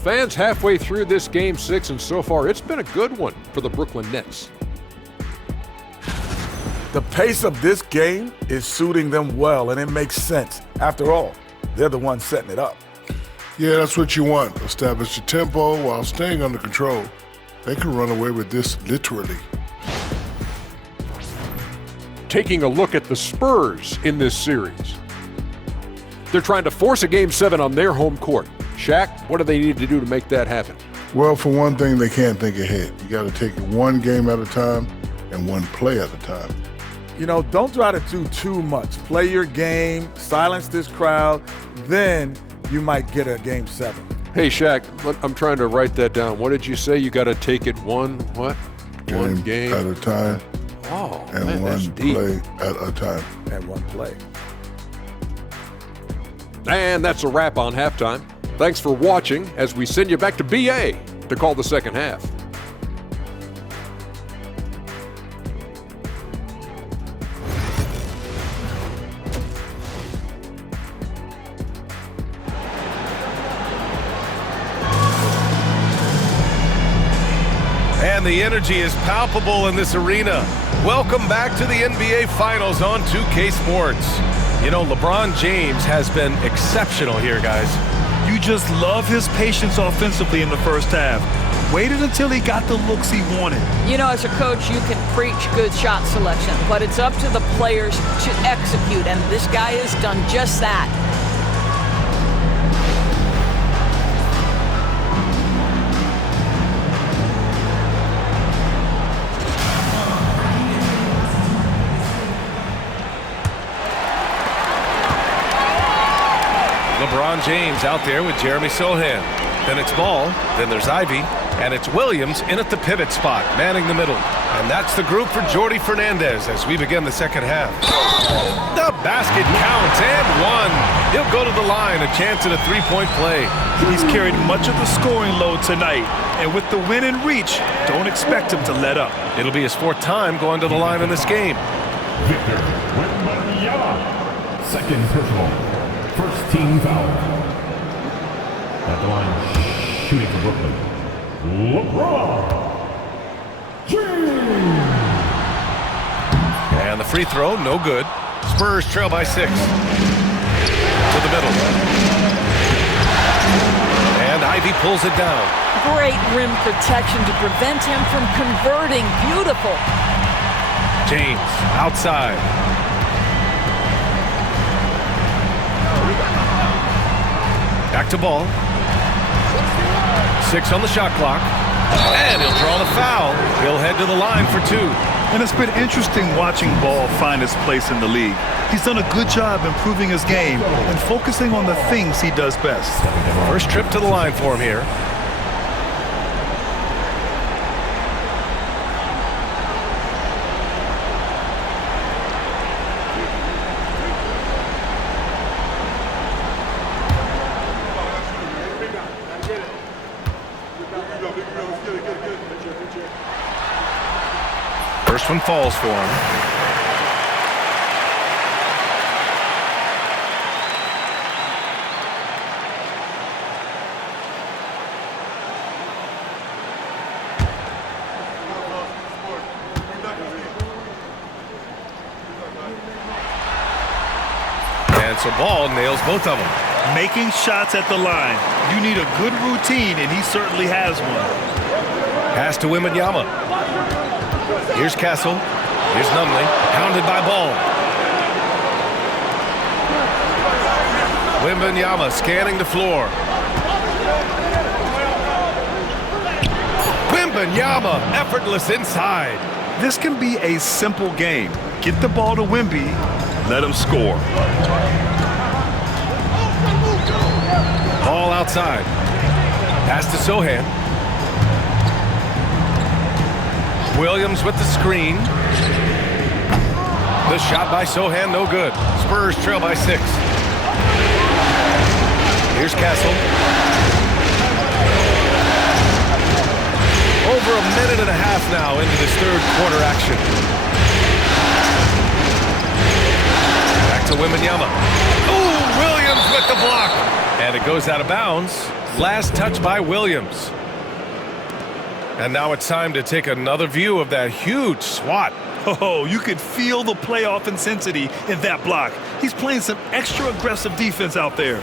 fans, halfway through this Game 6, and so far it's been a good one for the Brooklyn Nets. The pace of this game is suiting them well, and it makes sense. After all, they're the ones setting it up. Yeah, that's what you want. Establish your tempo while staying under control. They can run away with this literally. Taking a look at the Spurs in this series. They're trying to force a Game 7 on their home court. Shaq, what do they need to do to make that happen? Well, for one thing, they can't think ahead. You got to take it one game at a time and one play at a time. You know, don't try to do too much. Play your game, silence this crowd, then you might get a Game 7. Hey, Shaq, I'm trying to write that down. What did you say? You got to take it one game at a time. Oh, and man, that's one deep. play at a time. And one play. And that's a wrap on halftime. Thanks for watching as we send you back to BA to call the second half. And the energy is palpable in this arena. Welcome back to the NBA Finals on 2K Sports. You know, LeBron James has been exceptional here, guys. You just love his patience offensively in the first half. Waited until he got the looks he wanted. You know, as a coach, you can preach good shot selection, but it's up to the players to execute, and this guy has done just that. LeBron James out there with Jeremy Sohan. Then it's Ball, then there's Ivy, and it's Williams in at the pivot spot, manning the middle. And that's the group for Jordi Fernandez as we begin the second half. The basket counts, and one. He'll go to the line, a chance at a three-point play. He's carried much of the scoring load tonight, and with the win in reach, don't expect him to let up. It'll be his fourth time going to the line in this game. Victor Wembanyama, second personal. First team foul. At the line, shooting for Brooklyn, LeBron James. And the free throw, no good. Spurs trail by 6. To the middle. And Ivy pulls it down. Great rim protection to prevent him from converting. Beautiful. James outside. Back to Ball. 6 on the shot clock. And he'll draw the foul. He'll head to the line for 2. And it's been interesting watching Ball find his place in the league. He's done a good job improving his game and focusing on the things he does best. First trip to the line for him here. First one falls for him. And so Ball nails both of them. Making shots at the line. You need a good routine, and he certainly has one. Pass to Wembanyama. Here's Castle. Here's Numley. Pounded by Ball. Wembanyama scanning the floor. Wembanyama effortless inside. This can be a simple game. Get the ball to Wemby, let him score. Ball outside. Pass to Sohan. Williams with the screen. The shot by Sohan, no good. Spurs trail by 6. Here's Castle. Over a minute and a half now into this third quarter action. Back to Wembanyama. Ooh, Williams with the block. And it goes out of bounds. Last touch by Williams. And now it's time to take another view of that huge swat. Oh, you could feel the playoff intensity in that block. He's playing some extra aggressive defense out there.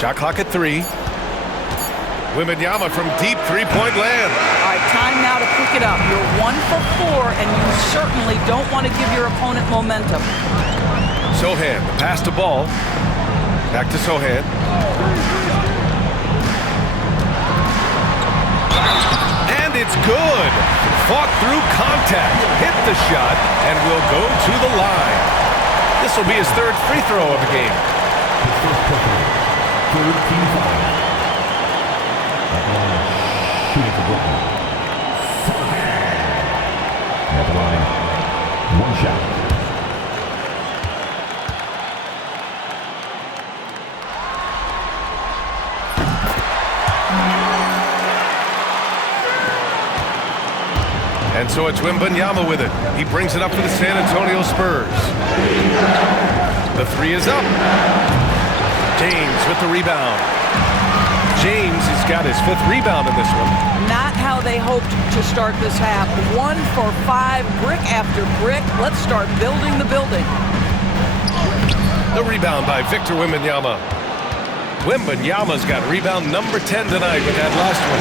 Shot clock at 3. Wembanyama from deep three-point land. All right, time now to pick it up. You're 1 for 4, and you certainly don't want to give your opponent momentum. Sohan, pass to Ball. Back to Sohan. And it's good. Fought through contact, hit the shot, and will go to the line. This will be his 3rd free throw of the game. Third team foul. Shooting for Brooklyn. At the line, 1 shot. And so it's Wembanyama with it. He brings it up for the San Antonio Spurs. The 3 is up. James with the rebound. James has got his 5th rebound in this one. Not how they hoped to start this half. 1 for 5, brick after brick. Let's start building the building. The rebound by Victor Wembanyama. Wembanyama's got rebound number 10 tonight with that last one.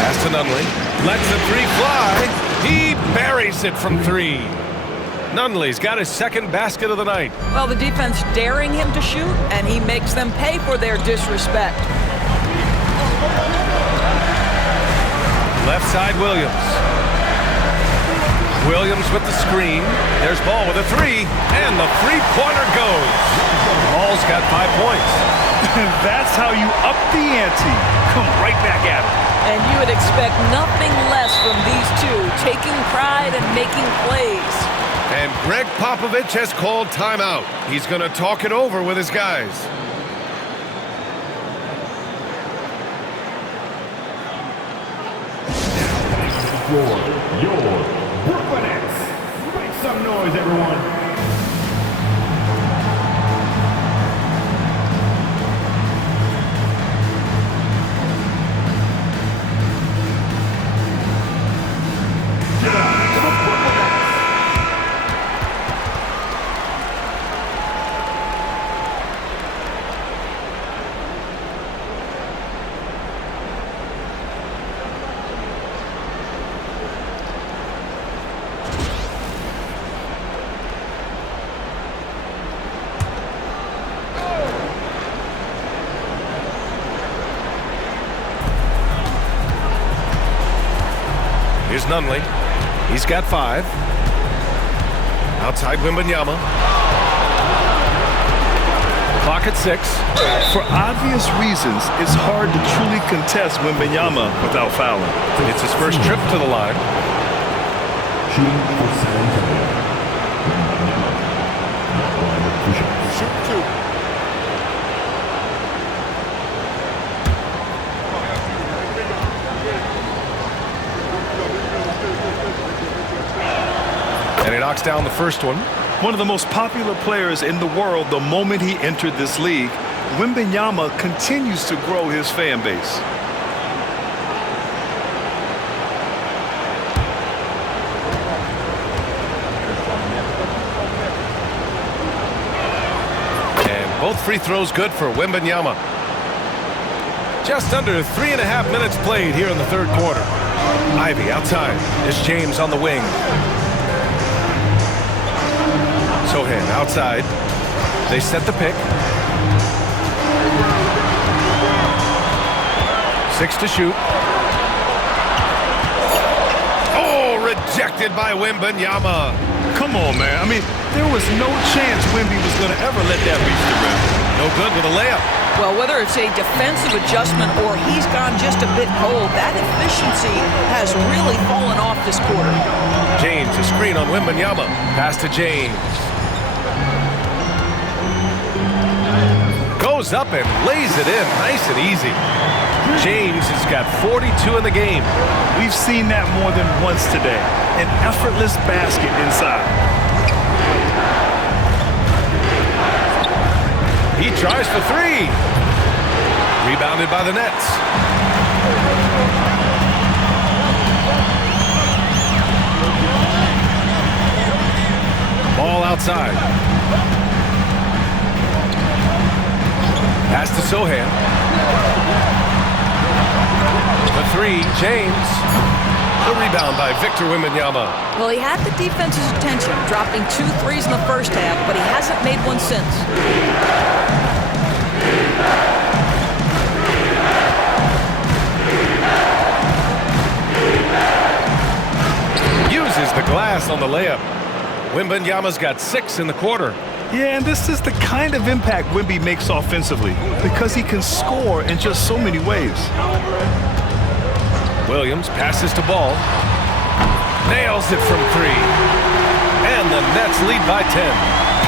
Pass to Nunley. Lets the 3 fly. He buries it from 3. Nunley's got his 2nd basket of the night. Well, the defense daring him to shoot, and he makes them pay for their disrespect. Left side, Williams. Williams with the screen. There's Ball with a 3, and the 3-pointer goes. Ball's got 5 points. That's how you up the ante. Come right back at him. And you would expect nothing less from these two, taking pride and making plays. And Greg Popovich has called timeout. He's going to talk it over with his guys. For your Brooklyn Nets. Make some noise, everyone. Here's Nunley. He's got 5. Outside Wembanyama. Clock at 6. For obvious reasons, it's hard to truly contest Wembanyama without fouling. It's his first trip to the line. Shooting for San Antonio. Shoot 2. And he knocks down the first one. One of the most popular players in the world the moment he entered this league, Wembanyama continues to grow his fan base. And both free throws good for Wembanyama. Just under 3.5 minutes played here in the 3rd quarter. Ivy outside. It's James on the wing. Sohan outside. They set the pick. 6 to shoot. Oh, rejected by Wembanyama. Come on, man. I mean, there was no chance Wemby was going to ever let that reach the rim. No good with a layup. Well, whether it's a defensive adjustment or he's gone just a bit cold, that efficiency has really fallen off this quarter. James, a screen on Wembanyama. Pass to James. Goes up and lays it in, nice and easy. James has got 42 in the game. We've seen that more than once today. An effortless basket inside. He tries for three. Rebounded by the Nets. Ball outside. Pass to Sohan. The three, James. The rebound by Victor Wembanyama. Well, he had the defense's attention, dropping 2 threes in the first half, but he hasn't made one since. Uses the glass on the layup. Wembanyama's got 6 in the quarter. Yeah, and this is the kind of impact Wemby makes offensively because he can score in just so many ways. Williams passes to Ball. Nails it from 3. And the Nets lead by 10.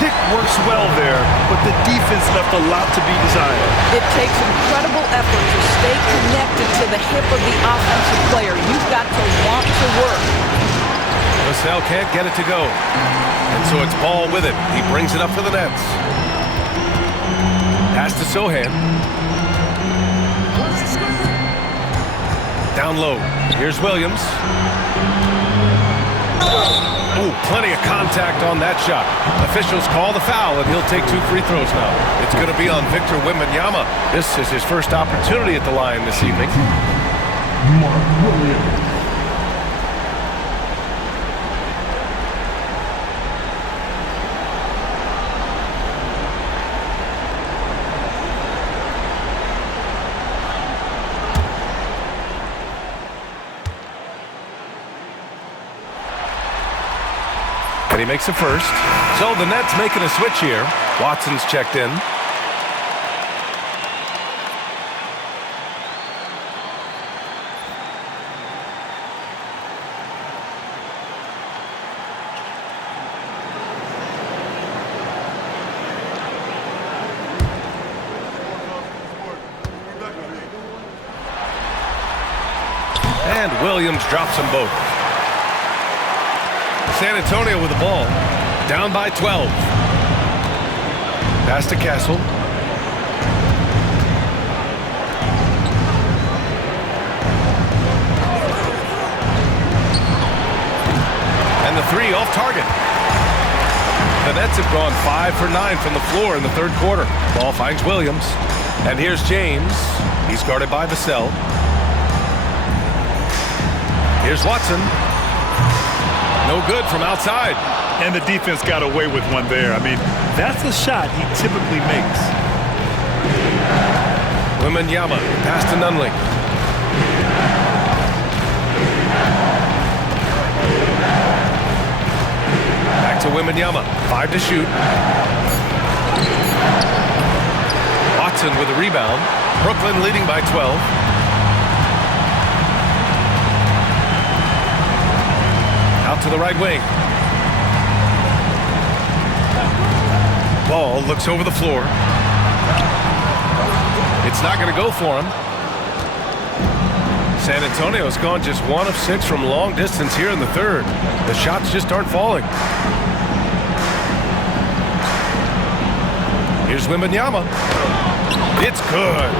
Pick works well there, but the defense left a lot to be desired. It takes incredible effort to stay connected to the hip of the offensive player. You've got to want to work. Vassell can't get it to go. And so it's Ball with it. He brings it up for the Nets. Pass to Sohan. Down low. Here's Williams. Oh, plenty of contact on that shot. Officials call the foul, and he'll take 2 free throws now. It's going to be on Victor Wembanyama. This is his first opportunity at the line this evening. Mark Williams. And he makes a first. So the Nets making a switch here. Watson's checked in. And Williams drops them both. San Antonio with the ball. Down by 12. Pass to Castle. And the 3 off target. The Nets have gone 5 for 9 from the floor in the third quarter. Ball finds Williams. And here's James. He's guarded by Vassell. Here's Watson. No good from outside. And the defense got away with one there. I mean, that's a shot he typically makes. Wembanyama, pass to Nunley. Back to Wembanyama, 5 to shoot. Watson with a rebound. Brooklyn leading by 12. Out to the right wing. Ball looks over the floor. It's not going to go for him. San Antonio's gone just 1 of 6 from long distance here in the third. The shots just aren't falling. Here's Wembanyama. It's good.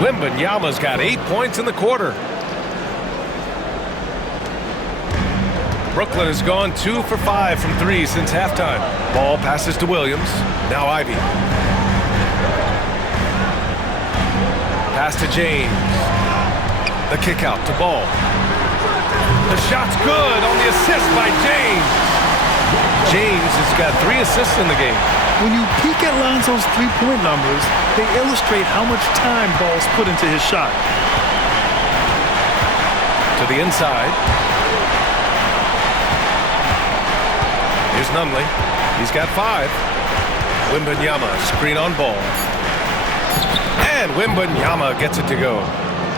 Wembanyama's got 8 points in the quarter. Brooklyn has gone 2 for 5 from 3 since halftime. Ball passes to Williams. Now Ivy. Pass to James. The kick out to Ball. The shot's good on the assist by James. James has got 3 assists in the game. When you peek at Lonzo's three-point numbers, they illustrate how much time Ball's put into his shot. To the inside. Here's Nunley. He's got 5. Wembanyama, screen on Ball. And Wembanyama gets it to go.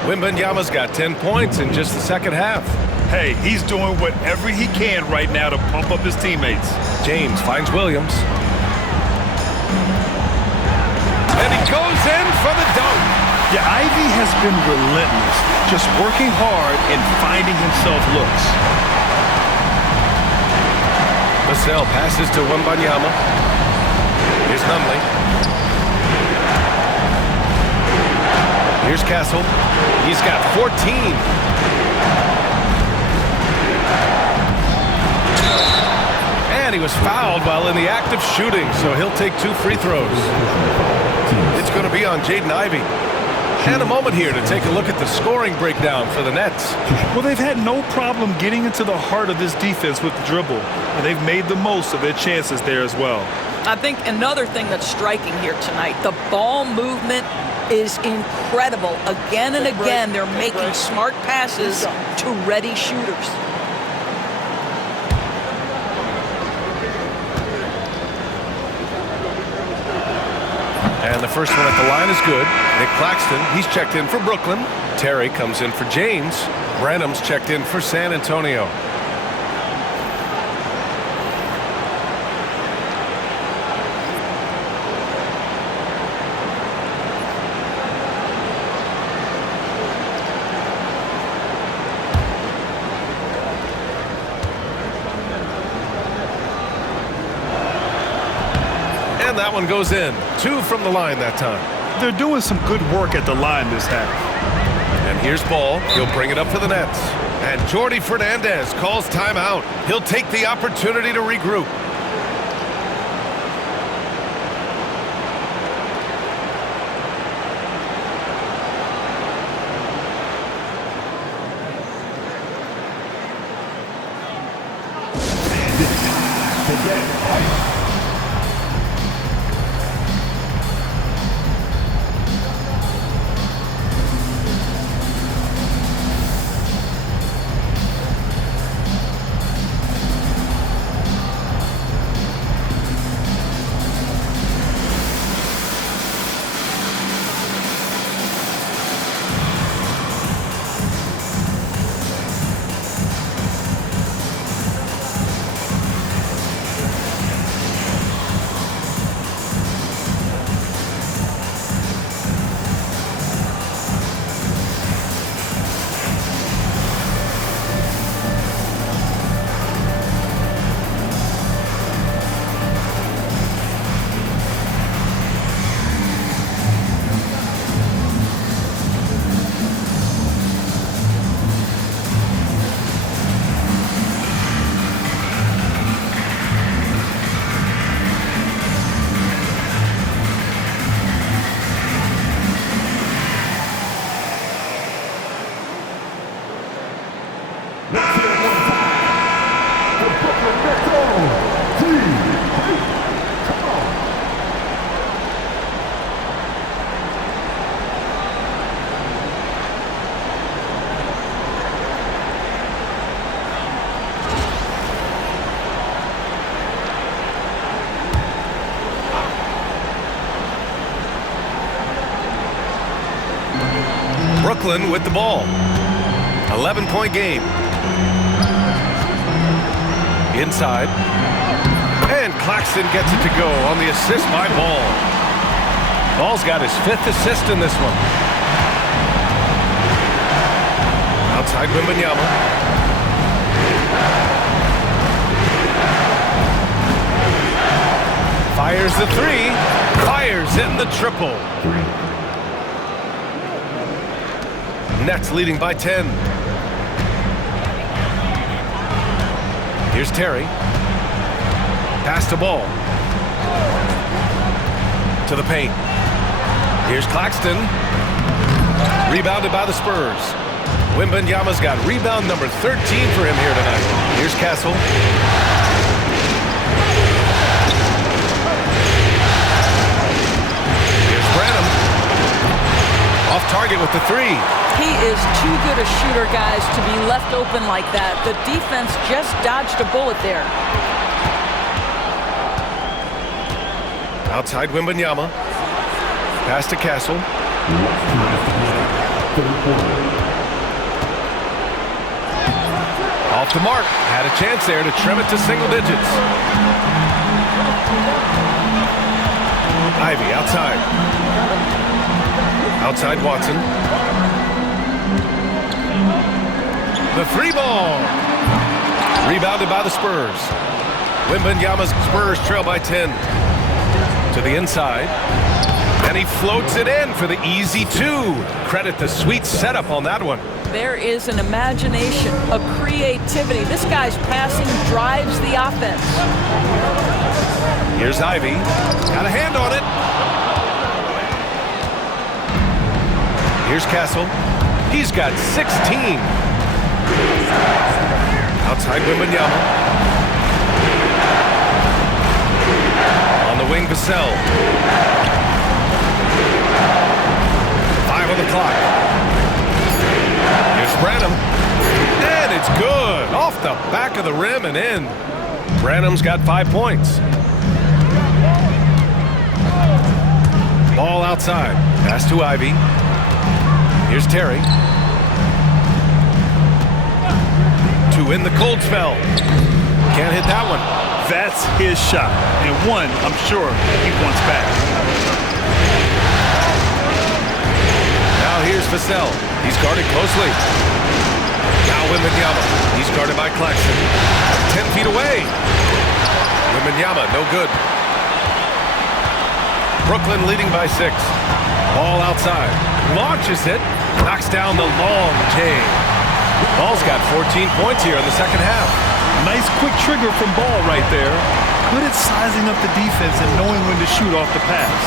Wembanyama's got 10 points in just the second half. Hey, he's doing whatever he can right now to pump up his teammates. James finds Williams. And he goes in for the dunk. Yeah, Ivy has been relentless, just working hard and finding himself looks. Vassell passes to Wembanyama. Here's Nunley. Here's Castle. He's got 14. And he was fouled while in the act of shooting, so he'll take 2 free throws. It's going to be on Jaden Ivey. And a moment here to take a look at the scoring breakdown for the Nets. Well, they've had no problem getting into the heart of this defense with the dribble, and they've made the most of their chances there as well. I think another thing that's striking here tonight, the ball movement is incredible. Again and again, they're making smart passes to ready shooters. And the first one at the line is good. Nick Claxton, he's checked in for Brooklyn. Terry comes in for James. Branham's checked in for San Antonio. And that one goes in. 2 from the line that time. They're doing some good work at the line this half. And here's Ball. He'll bring it up for the Nets. And Jordi Fernandez calls timeout. He'll take the opportunity to regroup. Brooklyn with the ball. 11-point game. Inside. And Claxton gets it to go on the assist by Ball. Ball's got his 5th assist in this one. Outside Wembanyama. Fires the 3. Fires in the triple. Nets leading by 10. Here's Terry. Pass to Ball. To the paint. Here's Claxton. Rebounded by the Spurs. Wembanyama's got rebound number 13 for him here tonight. Here's Castle. Here's Branham. Off target with the 3. He is too good a shooter, guys, to be left open like that. The defense just dodged a bullet there. Outside Wembanyama. Pass to Castle. Off the mark. Had a chance there to trim it to single digits. Ivy outside. Outside Watson. The free ball. Rebounded by the Spurs. Wembanyama's Spurs trail by 10. To the inside. And he floats it in for the easy 2. Credit the sweet setup on that one. There is an imagination, a creativity. This guy's passing drives the offense. Here's Ivy. Got a hand on it. Here's Castle. He's got 16. Outside Wembanyama. On the wing, Vassell. 5 on the clock. Here's Branham. And it's good. Off the back of the rim and in. Branham's got 5 points. Ball outside. Pass to Ivy. Here's Terry. 2 in the cold spell. Can't hit that one. That's his shot. And one, I'm sure, he wants back. Now here's Vassell. He's guarded closely. Now Wembanyama. He's guarded by Claxton. 10 feet away. Wembanyama, no good. Brooklyn leading by 6. Ball outside. Launches it. Knocks down the long J. Ball's got 14 points here in the second half. Nice quick trigger from Ball right there. Good at sizing up the defense and knowing when to shoot off the pass.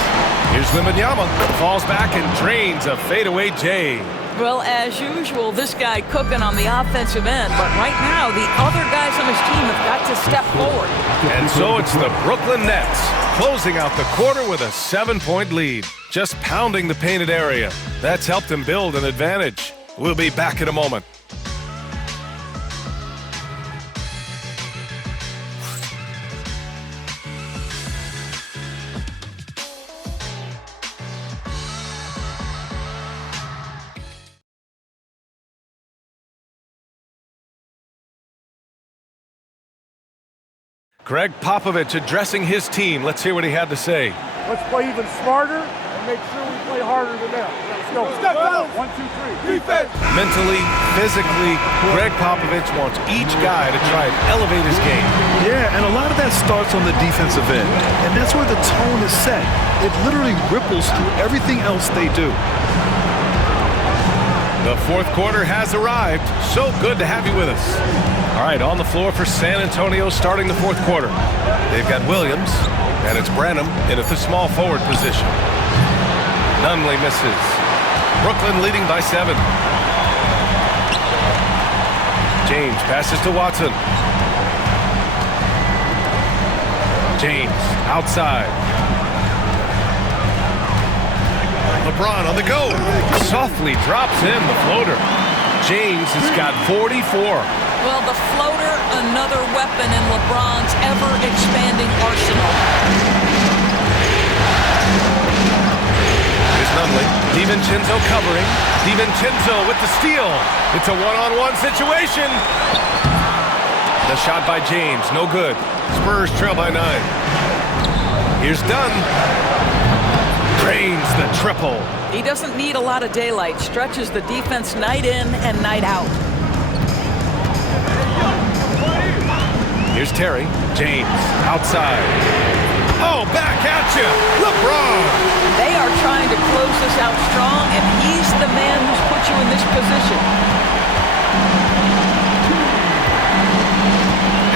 Here's Wembanyama. Falls back and drains a fadeaway J. Well, as usual, this guy cooking on the offensive end. But right now, the other guys on his team have got to step forward. And so it's the Brooklyn Nets closing out the quarter with a 7-point lead. Just pounding the painted area. That's helped them build an advantage. We'll be back in a moment. Greg Popovich addressing his team. Let's hear what he had to say. Let's play even smarter and make sure we play harder than them. Let's go. Step down. 1, 2, 3. Defense. Mentally, physically, Greg Popovich wants each guy to try and elevate his game. Yeah, and a lot of that starts on the defensive end. And that's where the tone is set. It literally ripples through everything else they do. The fourth quarter has arrived. So good to have you with us. All right, on the floor for San Antonio starting the fourth quarter. They've got Williams, and it's Branham in at the small forward position. Nunley misses. Brooklyn leading by 7. James passes to Watson. James outside. LeBron on the go. Softly drops in the floater. James has got 44. Well, the floater, another weapon in LeBron's ever-expanding arsenal. Here's Nunley. DiVincenzo covering. DiVincenzo with the steal. It's a one-on-one situation. The shot by James, no good. Spurs trail by 9. Here's Dunn. Drains the triple. He doesn't need a lot of daylight. Stretches the defense night in and night out. Here's Terry. James outside. Oh, back at you. LeBron. They are trying to close this out strong, and he's the man who's put you in this position.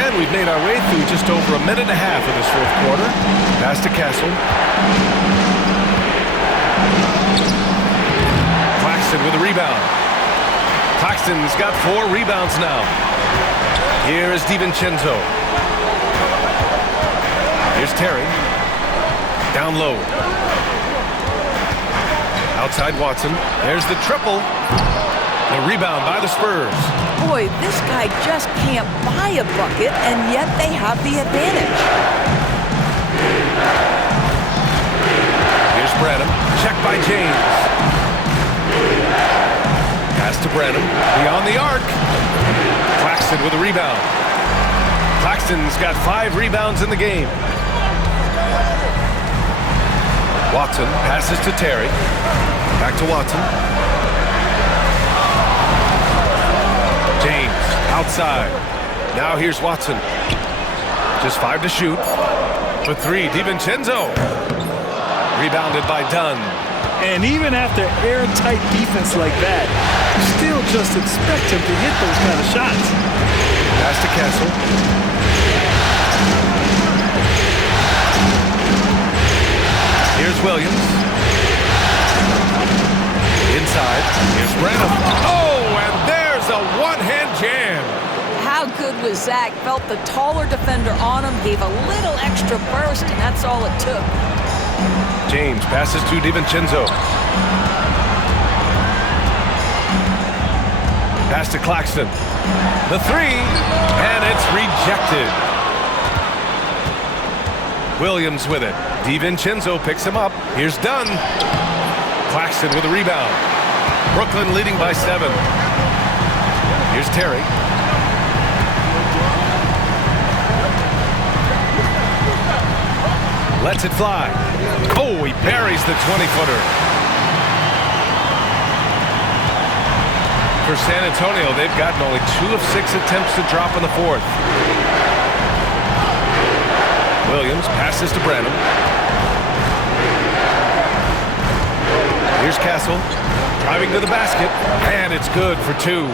And we've made our way through just over a minute and a half of this fourth quarter. Pass to Castle. Claxton with a rebound. Claxton's got 4 rebounds now. Here is DiVincenzo. Here's Terry. Down low. Outside Watson. There's the triple. The rebound by the Spurs. Boy, this guy just can't buy a bucket, and yet they have the advantage. Here's Branham. Check by James. Pass to Branham. Beyond the arc. Claxton with a rebound. Claxton's got 5 rebounds in the game. Watson passes to Terry. Back to Watson. James outside. Now here's Watson. Just 5 to shoot. For 3, DiVincenzo. Rebounded by Dunn. And even after airtight defense like that, you still just expect him to hit those kind of shots. Pass to Castle. Here's Williams. Inside. Here's Branham. Oh, and there's a one-hand jam. How good was Zach? Felt the taller defender on him, gave a little extra burst, and that's all it took. James passes to DiVincenzo. Pass to Claxton. The 3, and it's rejected. Williams with it. DiVincenzo picks him up. Here's Dunn. Claxton with a rebound. Brooklyn leading by 7. Here's Terry. Lets it fly. Oh, he buries the 20-footer. For San Antonio, they've gotten only 2 of 6 attempts to drop in the 4th. Williams passes to Branham. Here's Castle. Driving to the basket. And it's good for 2.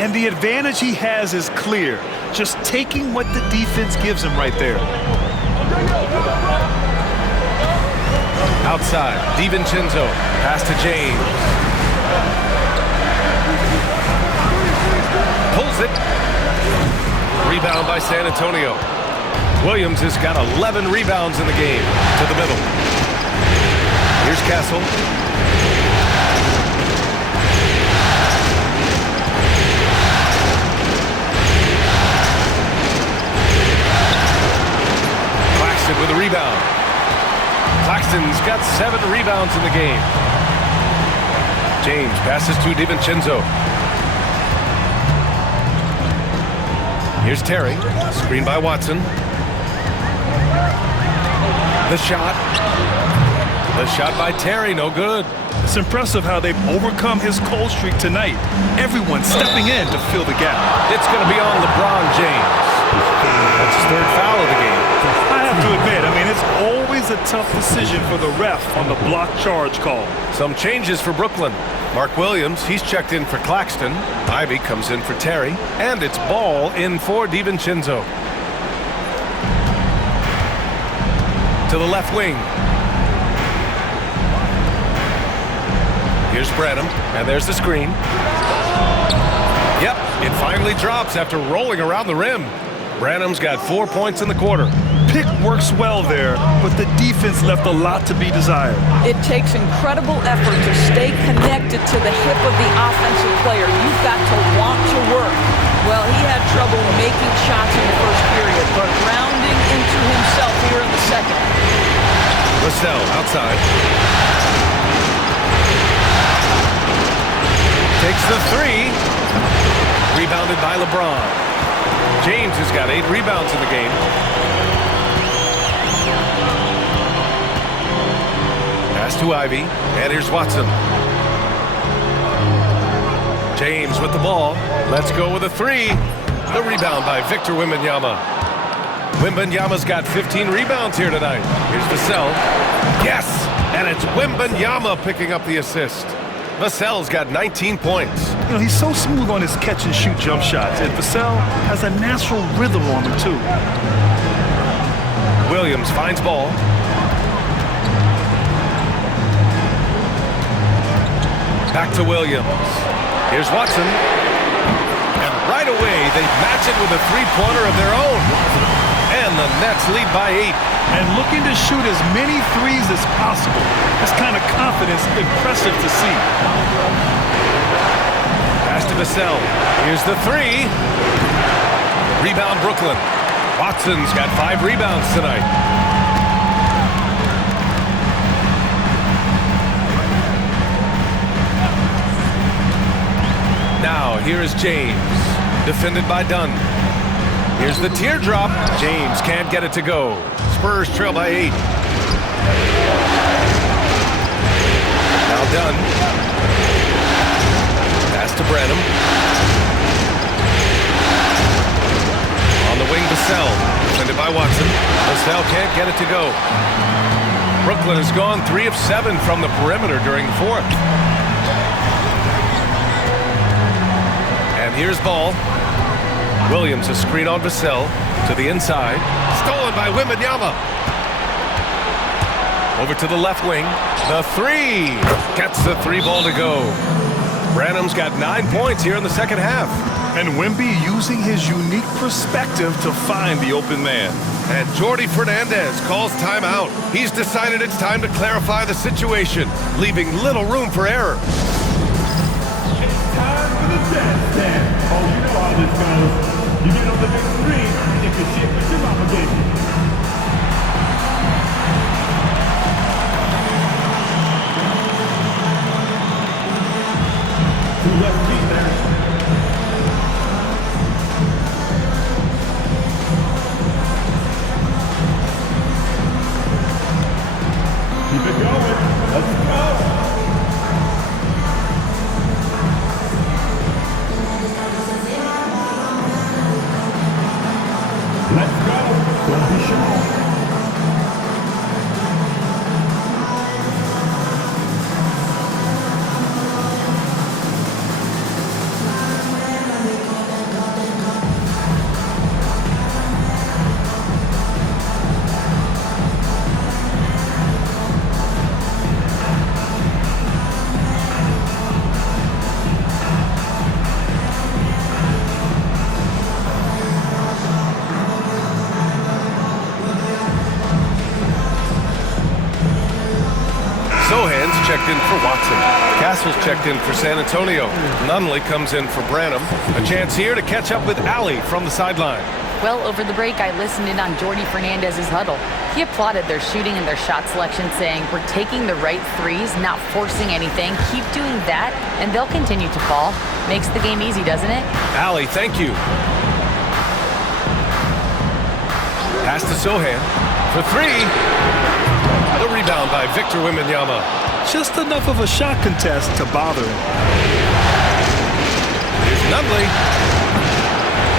And the advantage he has is clear. Just taking what the defense gives him right there. Outside, DiVincenzo. Pass to James. Pulls it. Rebound by San Antonio. Williams has got 11 rebounds in the game. To the middle. Here's Castle. Claxton with a rebound. Claxton's got 7 rebounds in the game. James passes to DiVincenzo. Here's Terry. Screen by Watson. The shot. The shot by Terry, no good. It's impressive how they've overcome his cold streak tonight. Everyone stepping in to fill the gap. It's going to be on LeBron James. That's his 3rd foul of the game. I have to admit, it's always a tough decision for the ref on the block charge call. Some changes for Brooklyn. Mark Williams, he's checked in for Claxton. Ivy comes in for Terry. And it's Ball in for DiVincenzo. To the left wing. Here's Branham, and there's the screen. Yep, it finally drops after rolling around the rim. Branham's got 4 points in the quarter. Pick works well there, but the defense left a lot to be desired. It takes incredible effort to stay connected to the hip of the offensive player. You've got to want to work. Well, he had trouble making shots in the first period, but rounding into himself here in the second. Vassell outside. Takes the 3. Rebounded by LeBron. James has got 8 rebounds in the game. Pass to Ivy. And here's Watson. James with the ball. Let's go with a 3. The rebound by Victor Wembanyama. Wembanyama's got 15 rebounds here tonight. Here's Vassell. Yes! And it's Wembanyama picking up the assist. Vassell's got 19 points. He's so smooth on his catch-and-shoot jump shots, and Vassell has a natural rhythm on him, too. Williams finds Ball. Back to Williams. Here's Watson. And right away, they match it with a 3-pointer of their own. And the Nets lead by 8. And looking to shoot as many threes as possible. This kind of confidence, impressive to see. Pass to Vassell. Here's the 3. Rebound Brooklyn. Watson's got 5 rebounds tonight. Now, here is James. Defended by Dunn. Here's the teardrop. James can't get it to go. Spurs trail by 8. Now done. Pass to Branham. On the wing, Vassell. Defended by Watson. Vassell can't get it to go. Brooklyn has gone 3 of 7 from the perimeter during the fourth. And here's ball. Williams, a screen on Vassell to the inside. Stolen by Wembanyama. Over to the left wing. The three. Gets the 3 ball to go. Branham's got 9 points here in the second half. And Wemby using his unique perspective to find the open man. And Jordi Fernandez calls timeout. He's decided it's time to clarify the situation, leaving little room for error. It's time for the dance stand. Oh, you know how this goes. You get on the big screen, you can shit with your mama gave you. Two left feet there. Keep it going. Let's go. Let's go. Don't be shy. Sohan's checked in for Watson. Castle's checked in for San Antonio. Nunley comes in for Branham. A chance here to catch up with Alley from the sideline. Well, over the break, I listened in on Jordi Fernandez's huddle. He applauded their shooting and their shot selection, saying, "We're taking the right threes, not forcing anything. Keep doing that, and they'll continue to fall." Makes the game easy, doesn't it? Alley, thank you. Pass to Sohan for 3. The rebound by Victor Wembanyama. Just enough of a shot contest to bother him. Here's Nunley.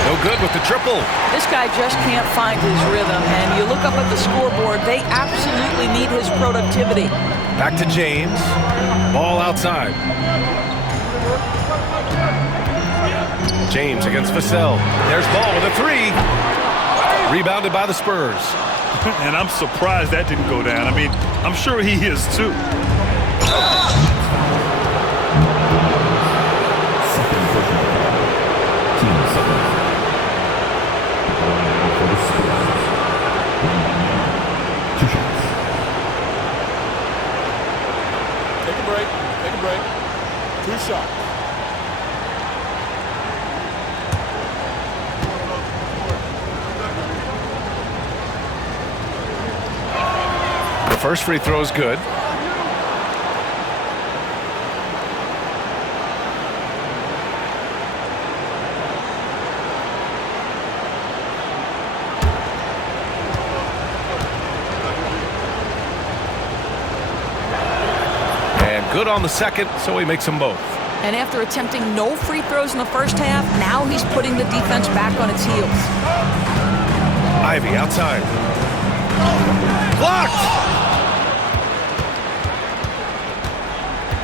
No good with the triple. This guy just can't find his rhythm, and you look up at the scoreboard, they absolutely need his productivity. Back to James. Ball outside. James against Vassell. There's ball with a 3. Rebounded by the Spurs. And I'm surprised that didn't go down. I mean, I'm sure he is too. Second person. Team 7. For the Spurs. 2 shots. Take a break. Take a break. 2 shots. First free throw is good. And good on the second, so he makes them both. And after attempting no free throws in the first half, now he's putting the defense back on its heels. Ivy outside. Blocked!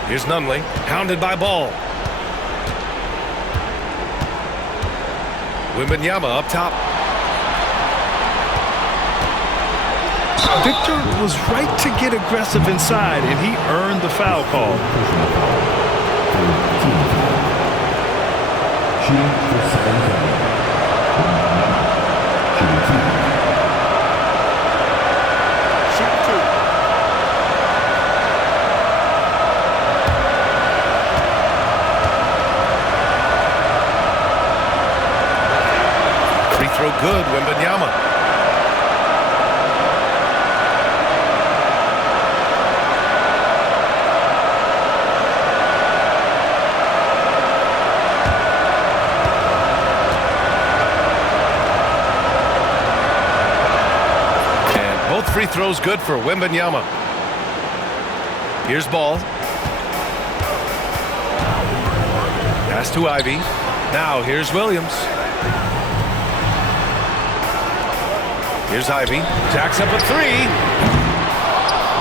Here's Nunley, hounded by Ball. Wembanyama up top. Victor was right to get aggressive inside, and he earned the foul call. Shooting for 7. Shooting 2. Shoot 2. Free throw good, Wembanyama. And both free throws good for Wembanyama. Here's Ball. Pass to Ivy. Now here's Williams. Here's Ivy. Jacks up a three.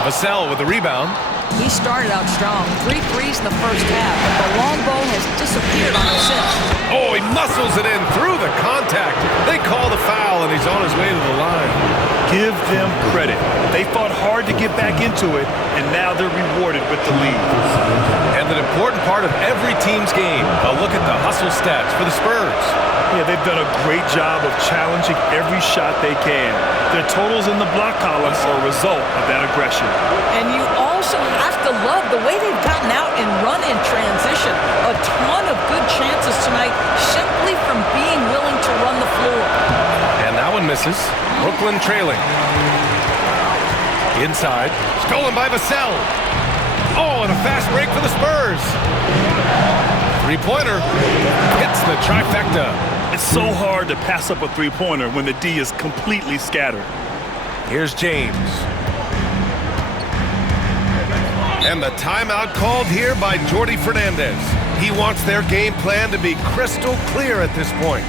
Vassell with the rebound. He started out strong. 3 threes in the first half, but the long ball has disappeared on him since. Oh, he muscles it in through the contact. They call the foul, and he's on his way to the line. Give them credit. They fought hard to get back into it, and now they're rewarded with the lead. And an important part of every team's game, a look at the hustle stats for the Spurs. Yeah, they've done a great job of challenging every shot they can. Their totals in the block column are a result of that aggression. And you also have to love the way they've gotten out and run in transition. A ton of good chances tonight simply from being willing to run the floor. And that one misses. Brooklyn trailing. Inside. Stolen by Vassell. Oh, and a fast break for the Spurs. Three-pointer. Hits the trifecta. It's so hard to pass up a three-pointer when the D is completely scattered. Here's James. And the timeout called here by Jordy Fernandez. He wants their game plan to be crystal clear at this point.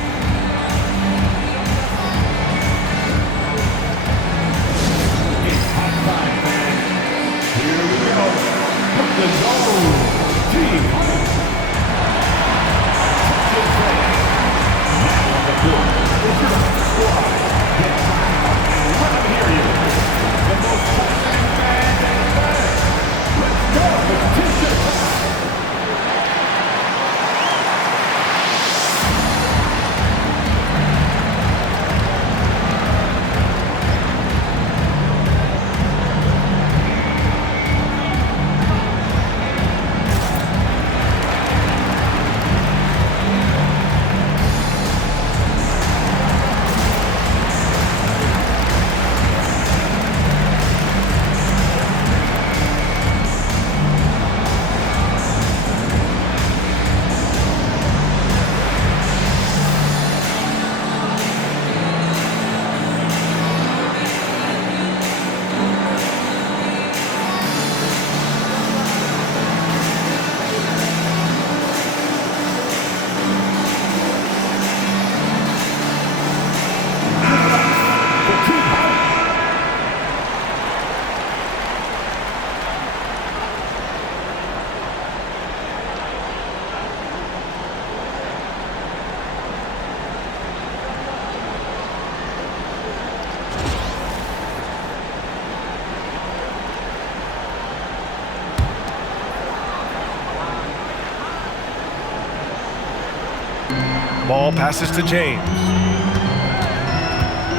Ball passes to James.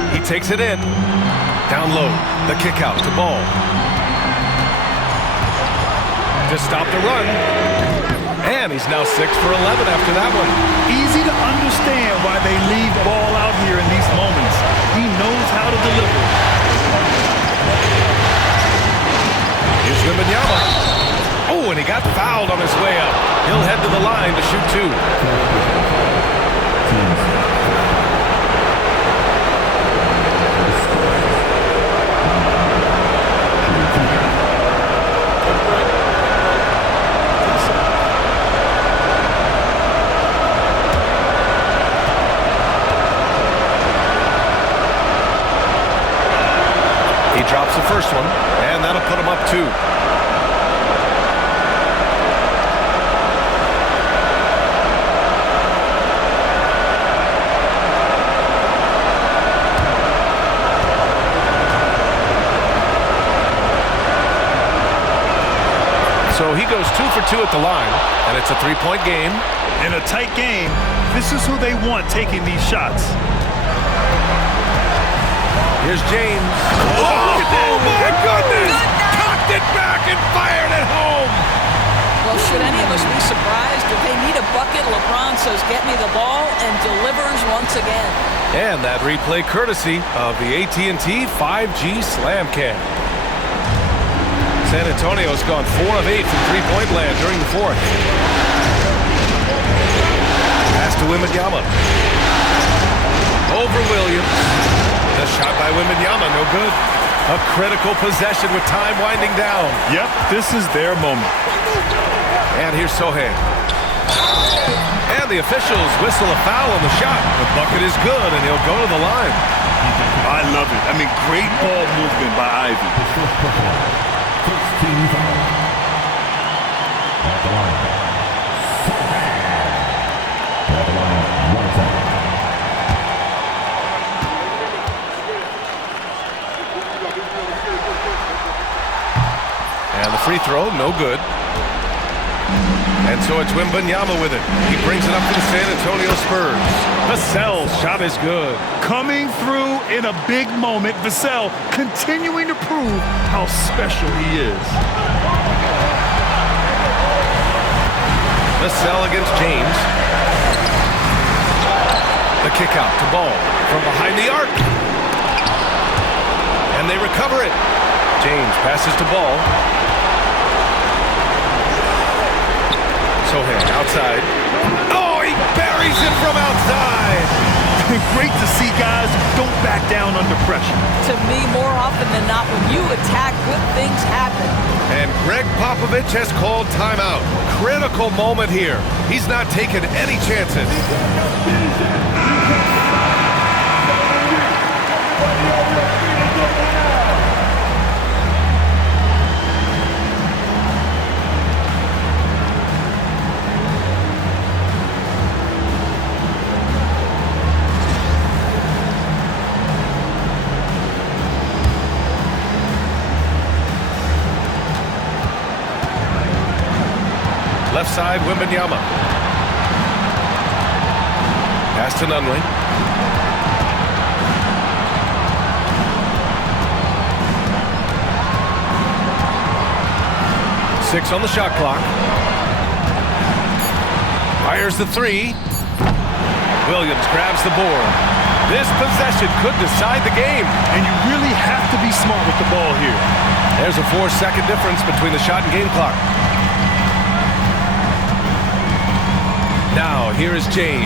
He takes it in. Down low. The kick out to Ball. To stop the run. And he's now 6 for 11 after that one. Easy to understand why they leave Ball out here in these moments. He knows how to deliver. Here's Wembanyama. Oh, and he got fouled on his way up. He'll head to the line to shoot 2. He drops the first one, and that'll put him up 2. So he goes 2 for 2 at the line, and it's a 3-point game. In a tight game, this is who they want taking these shots. Here's James. Oh my goodness! Cocked it back and fired it home! Well, should any of us be surprised? If they need a bucket, LeBron says, get me the ball, and delivers once again. And that replay courtesy of the AT&T 5G Slam Cam. San Antonio's gone 4 of 8 from three-point land during the fourth. Pass to Wembanyama. Over Williams. The shot by Wembanyama, no good. A critical possession with time winding down. Yep, this is their moment. And here's Sohan. And the officials whistle a foul on the shot. The bucket is good, and he'll go to the line. I love it. I mean, great ball movement by Ivy. First team foul. At the line. At the line, one foul. And the free throw, no good. And so it's Wembanyama with it. He brings it up to the San Antonio Spurs. Vassell's shot is good. Coming through in a big moment. Vassell continuing to prove how special he is. Vassell against James. The kick out to Ball from behind the arc. And they recover it. James passes to Ball. Sohan outside. Oh, he buries it from outside. Great to see guys don't back down under pressure. To me, more often than not, when you attack, good things happen. And Greg Popovich has called timeout. Critical moment here. He's not taking any chances. Left side, Wembanyama. Pass to Nunley. Six on the shot clock. Fires the three. Williams grabs the board. This possession could decide the game. And you really have to be smart with the ball here. There's a 4-second difference between the shot and game clock. Now, here is James.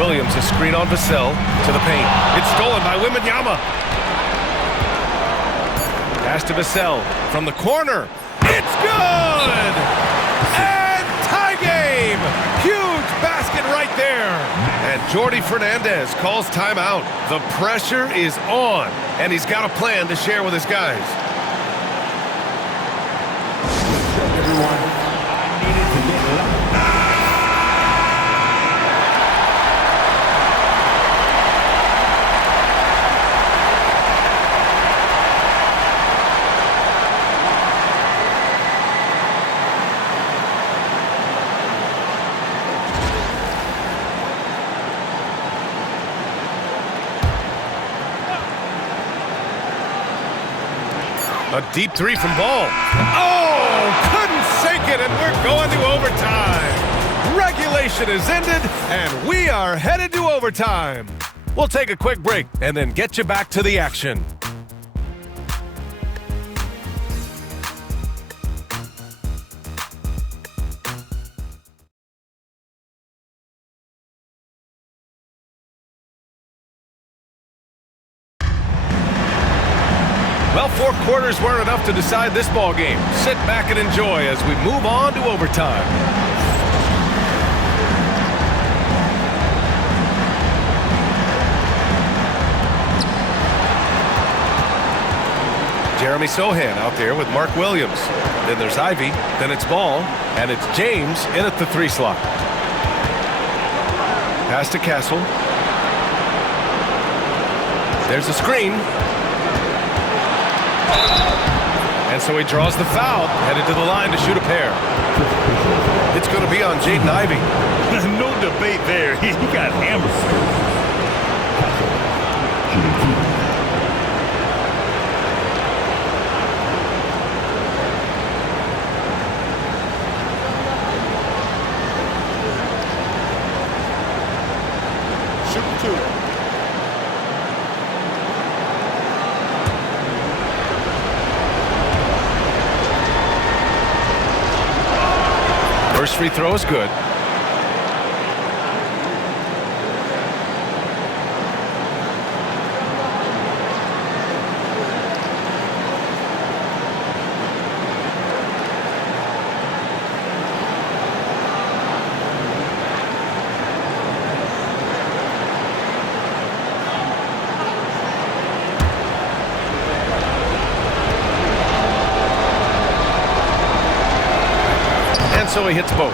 Williams, a screen on Vassell to the paint. It's stolen by Wembanyama. Pass to Vassell from the corner. It's good! And tie game! Huge basket right there. And Jordy Fernandez calls timeout. The pressure is on, and he's got a plan to share with his guys. Everyone. A deep three from Ball. Oh, couldn't sink it, and we're going to overtime. Regulation is ended, and we are headed to overtime. We'll take a quick break and then get you back to the action. Well, 4 quarters weren't enough to decide this ball game. Sit back and enjoy as we move on to overtime. Jeremy Sohan out there with Mark Williams. Then there's Ivy, then it's Ball, and it's James in at the 3 slot. Pass to Castle. There's a screen. And so he draws the foul, headed to the line to shoot a pair. It's going to be on Jaden Ivey. No debate there. He got hammered. Shoot 2. First free throw is good. so he hits both.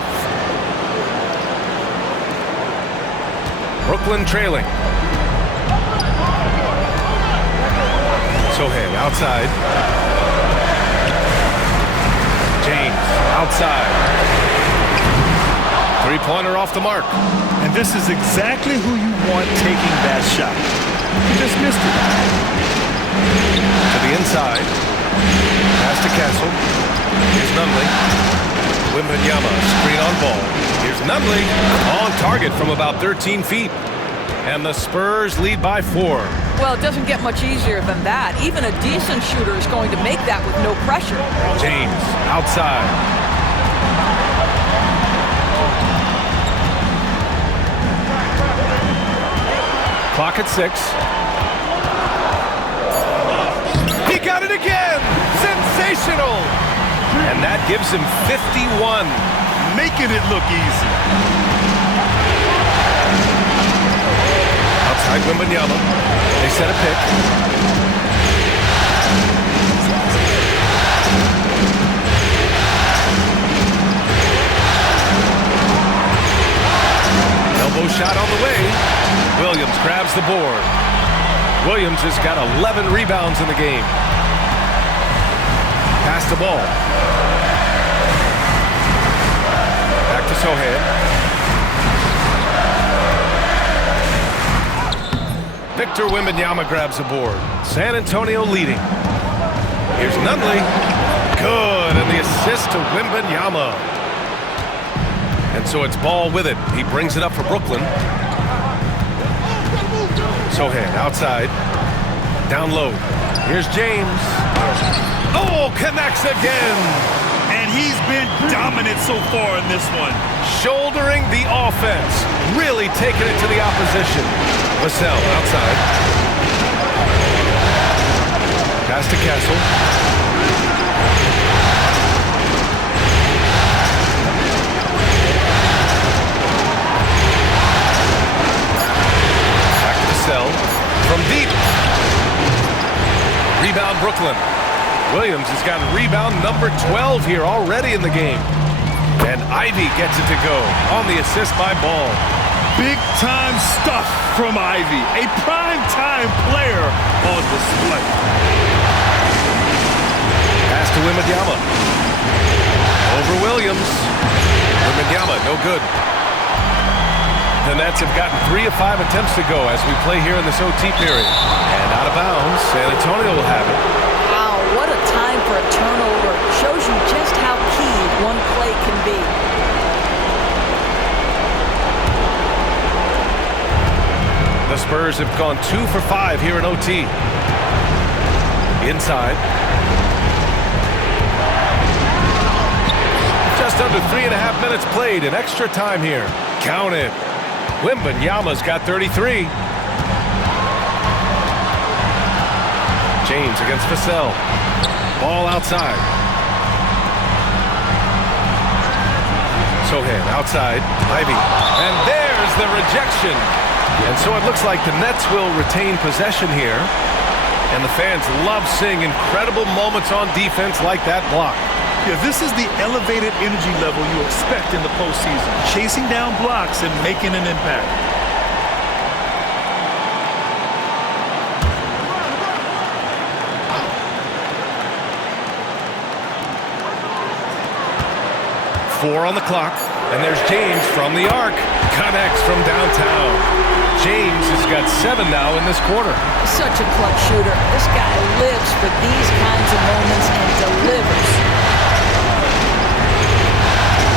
Brooklyn trailing. Sohan outside. James outside. Three-pointer off the mark. And this is exactly who you want taking that shot. He just missed it. To the inside. Pass to Castle. Here's Nunley. Wembanyama, screen on ball. Here's Nunley. On target from about 13 feet. And the Spurs lead by 4. Well, it doesn't get much easier than that. Even a decent shooter is going to make that with no pressure. James outside. Clock at 6. He got it again! Sensational! And that gives him 51. Making it look easy. Outside Wembanyama. They set a pick. Elbow shot on the way. Williams grabs the board. Williams has got 11 rebounds in the game. Pass the ball. Back to Sohan. Victor Wembanyama grabs the board. San Antonio leading. Here's Nunley. Good, and the assist to Wembanyama. And so it's Ball with it. He brings it up for Brooklyn. Sohan outside. Down low. Here's James. Oh, connects again. And he's been dominant so far in this one. Shouldering the offense. Really taking it to the opposition. Vassell outside. Pass to Castle. Back to Vassell. From deep. Rebound Brooklyn. Williams has got rebound number 12 here already in the game. And Ivy gets it to go on the assist by Ball. Big-time stuff from Ivy. A prime-time player on display. Pass to Wembanyama. Over Williams. Wembanyama, no good. The Nets have gotten 3 of 5 attempts to go as we play here in this OT period. And out of bounds, San Antonio will have it. Wow, what a time for a turnover. Shows you just how key one play can be. The Spurs have gone 2 for 5 here in OT. Inside. Just under 3.5 minutes played in extra time here. Count it. Wembanyama's got 33. James against Vassell. Ball outside. Sohan outside. Ivy. And there's the rejection. And so it looks like the Nets will retain possession here. And the fans love seeing incredible moments on defense like that block. Yeah, this is the elevated energy level you expect in the postseason. Chasing down blocks and making an impact. Four on the clock, and there's James from the arc. Connects from downtown. James has got 7 now in this quarter. Such a clutch shooter. This guy lives for these kinds of moments and delivers.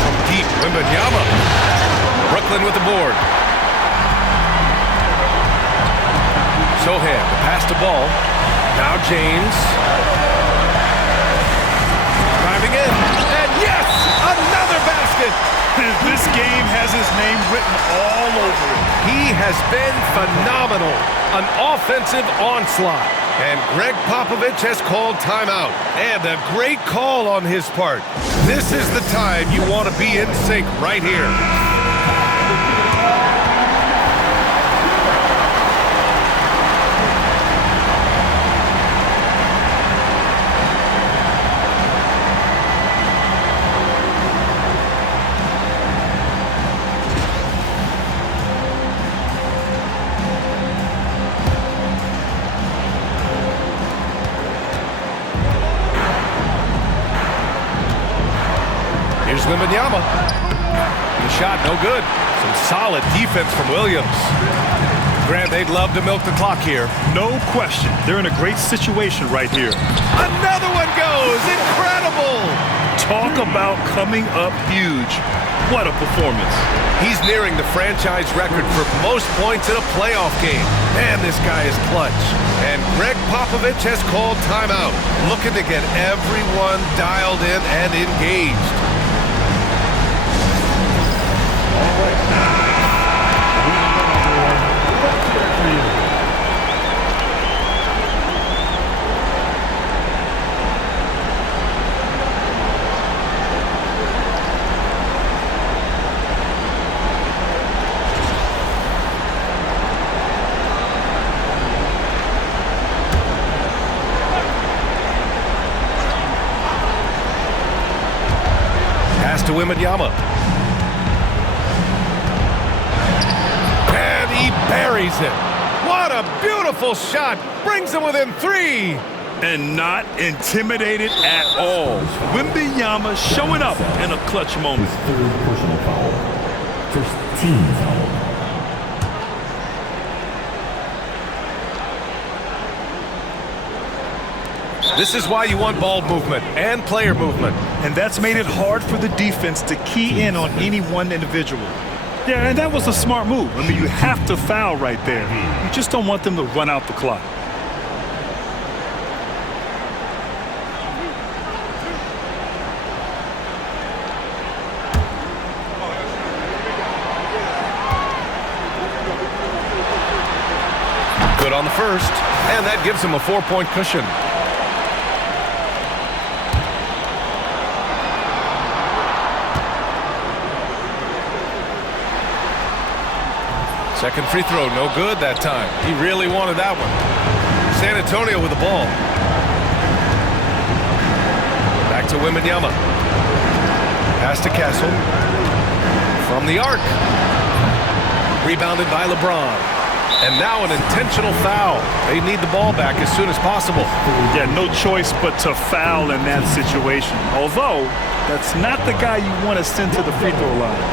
From deep, Wembanyama. Brooklyn with the board. Sohan, the pass to Ball. Now James. Driving in, and yes! Another basket! This game has his name written all over it. He has been phenomenal. An offensive onslaught. And Greg Popovich has called timeout. And a great call on his part. This is the time you want to be in sync right here. Here's MyNba. The shot, no good. Some solid defense from Williams. Grant, they'd love to milk the clock here. No question. They're in a great situation right here. Another one goes. Incredible. Talk about coming up huge. What a performance. He's nearing the franchise record for most points in a playoff game. Man, this guy is clutch. And Greg Popovich has called timeout, looking to get everyone dialed in and engaged. To MyNba. And he buries it. What a beautiful shot. Brings him within 3. And not intimidated at all. MyNba showing up in a clutch moment. Third personal foul. First team foul. This is why you want ball movement and player movement. And that's made it hard for the defense to key in on any one individual. Yeah, and that was a smart move. I mean, you have to foul right there. You just don't want them to run out the clock. Good on the first, and that gives him a 4-point cushion. Second free throw, no good that time. He really wanted that one. San Antonio with the ball. Back to MyNba. Pass to Castle. From the arc. Rebounded by LeBron. And now an intentional foul. They need the ball back as soon as possible. Yeah, no choice but to foul in that situation. Although, that's not the guy you want to send to the free throw line.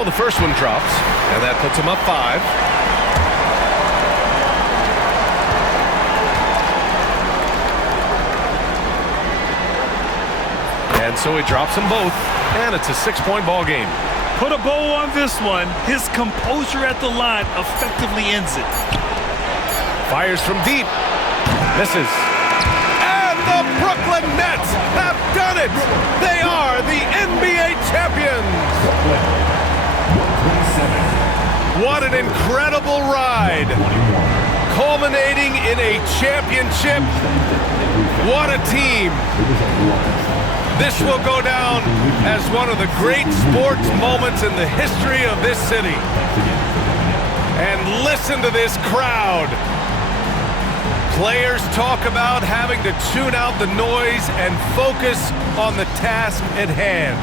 So the first one drops, and that puts him up 5. And so he drops them both, and it's a 6-point ball game. Put a bow on this one. His composure at the line effectively ends it. Fires from deep. Misses. And the Brooklyn Nets have done it! They are the NBA champions! What an incredible ride! Culminating in a championship. What a team! This will go down as one of the great sports moments in the history of this city. And listen to this crowd. Players talk about having to tune out the noise and focus on the task at hand.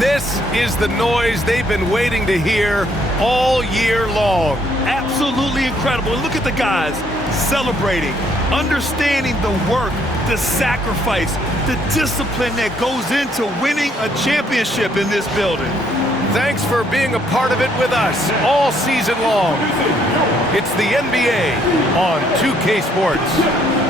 This is the noise they've been waiting to hear all year long. Absolutely incredible. Look at the guys celebrating, understanding the work, the sacrifice, the discipline that goes into winning a championship in this building. Thanks for being a part of it with us all season long. It's the NBA on 2K Sports.